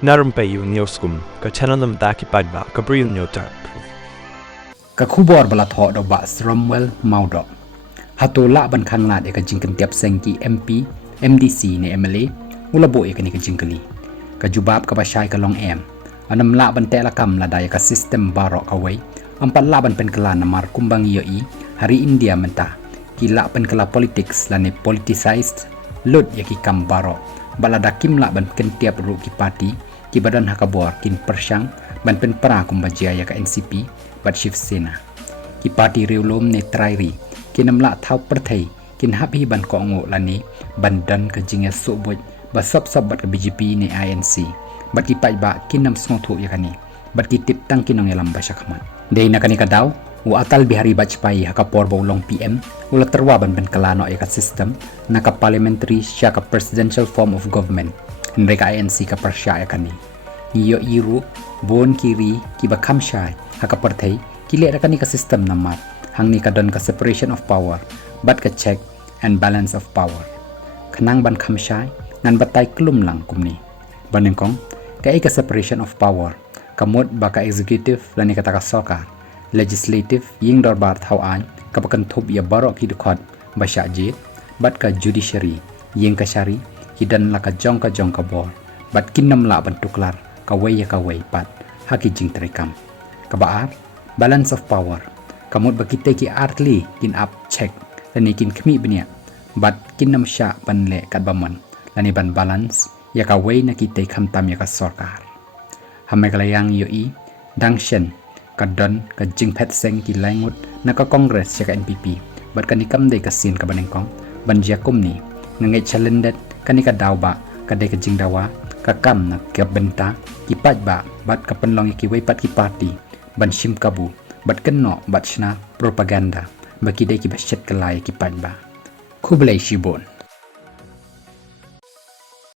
Na Rympei U ka channel nabynta paidbah ka Bri U Hynñiewtrep. Ka khubor bala tho do ba Sromwell maudo. Hato la ban khang lat e ka Jingkyntiap Seng ki MP, MDC ne MLA, ulabo e ka ni ka Jingkali. Ka jubab ka basyay ka long em. Anam la ban tela kam la daya ka sistem baroh ka way. Ampat la ban pen kala namar kumbang yoi hari India menta. Ki la pen kala politics la ne politicized lut ya ki kam baroh. Bala dakim la ban ken tiap ru ki parti ki badan hakabor kin Pyrshah ban pen para kumbajia ya ka NCP bat Shiv Sena. Ki parti riulom ne trairi ki namla thau perthai kin hapi ban ko ngo lani ban dan ka jinga soboj ba sab bat ka BJP ne INC bat ki paidbah kin nam song thu ya kani bat ki tip tang kinong yalam ba syakman dei na kani ka daw u atal bihari bajpai hakapor ba ulong PM ula terwa ban kalano ya ka system na ka parliamentary sya ka presidential form of government mereka INC ka Pyrshah ya kani iyo iru bon kiri ki ba khamshai hakaparthai ki le rakani ka system namar hangni ka don ka separation of power bat ka check and balance of power khnang ban khamshai nan batai klum lang kumni banengkong ka ka separation of power kamot ba ka executive lani ka taka sarkar legislative ying dorbar thau an ka pakan thub ya baroh ki dukhot ba syajit bat ka judiciary ying ka syari hidan la ka jong ka bor bat kinnam la ban tuklar ka way pat haki jing trekam kabaar balance of power kamot ba kita ki artli kin up check lani kin khmi bnya bat kinnam sya ban le kat baman lani ban balance ya ka way na kita khamtam ya ka sarkar hamme kalayang yoi dangshen kadon ka jingphet seng ki langut na ka congress ya ka NPP bat kanikam dei ka sin ka banengkong ban jakum ni ngangai challendet kanika dawba ka dei ka jingdawa ka kam na ka benta ki paidbah bat ka penlong ki way pat ki party ban shim kabu bat kenno bat shna propaganda baki dei ki basyet kelai ki paidbah Khublei Shibun